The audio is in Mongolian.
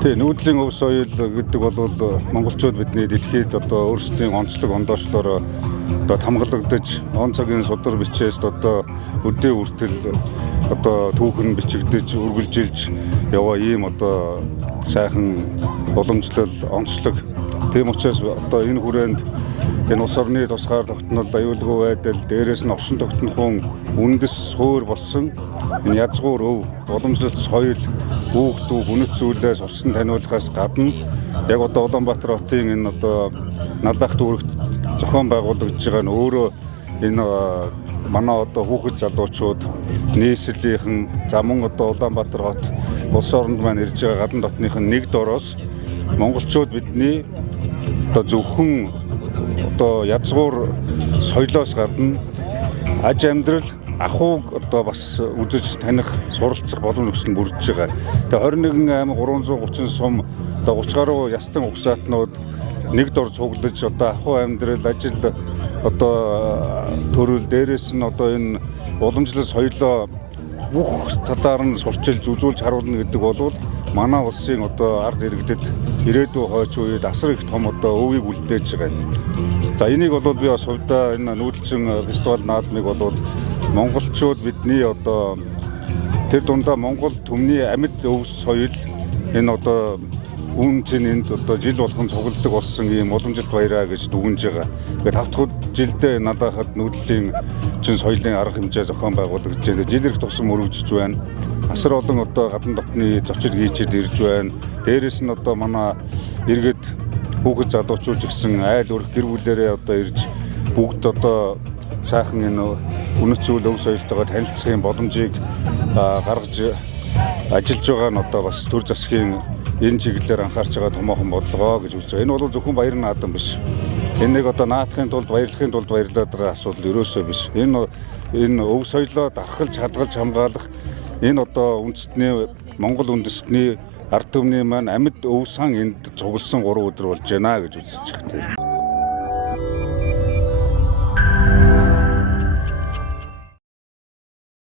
Тэгээ нүүдлийн өв соёл гэдэг бол монголчууд бидний дэлхийд одоо өөрсдийн онцлог ондоочлоор одоо хамгаалагдаж он цагийн судар бичээс одоо өдөө үртэл одоо түүхэн бичигдэж үргэлжилж яваа ийм одоо сайхан уламжлал онцлог. Тийм учраас одоо энэ хүрээнд энэ улс орны тусгаар тогтнол аюулгүй байдал дээрээс нь оршин тогтнохын үндэс суурь болсон энэ язгуур өв уламжлалт соёл хүүхдүүд үнэт зүйлээс орсон таниулахаас гадна яг одоо Улаанбаатар хотын энэ одоо налах дүүрэгт зохион байгуулагдж байгаа нь өөрөө энэ манай одоо хүүхэд залуучууд нийслэлийнхэн за мөн одоо Улаанбаатар хот улс оронд маань ирж байгаа гадна дотныхын нэг дороос монголчууд бидний одоо зөвхөн одоо язгуур соёлоос гадна аж амьдрал ахуйг одоо бас үзэж таних суралцах боломж өгсөн бүрдэж байгаа. Тэгээ 21 аймаг 330 сум одоо 30 гаруй ястан угсаатнууд нэг дор цуглаж одоо ахуй амьдрал ажил одоо төрөл дээрээс нь одоо энэ уламжлал соёлоо бүх талаар нь сурчилж үзүүлж харуулна гэдэг бол манай улсын одоо ард иргэдэд ирээдүйн хойч үед асар их том одоо өвийг үлдээж байгаа юм. За энийг бол би бас хувьдаа энэ нүүдэлчин фестивал наадмыг бол монголчууд бидний одоо тэр дундаа монгол түмний амьд өв соёл энэ одоо үн цэн энд одоо жил болгон цугладаг болсон ийм уламжлалт баяраа гэж дүгнэж байгаа. Тэгээд 5 дахь жилдээ налахад нүүдлийн чин соёлын арга хэмжээ зохион байгуулагдаж байна. Жил ирэх тусам өргөжж байна. Асар олон одоо гадна дотны зочид гүйчид ирж байна. Дээрээс нь одоо манай иргэд хүүхэд залуучуулж гисэн айл өрх гэр бүлэрээ одоо ирж бүгд одоо сайхан энэ үнэт зүйл өв соёлтойгоо танилцахын боломжийг гаргаж ажиллаж байгаа нь одоо бас төр засгийн энэ чиглэлээр анхаарч байгаа томоохон бодлого гэж үзэж байгаа. Энэ бол зөвхөн баяр наадам биш. Энэ нэг одоо наадахын тулд баярлахын тулд баярлаад байгаа асуудал ерөөсөө биш. Энэ өв соёлоо дархалж хадгалж хамгаалах энэ одоо үндэстний Монгол үндэстний ард түмний маань амьд өв сан энд цугласан 3 өдөр болж байна гэж үзэж байгаа.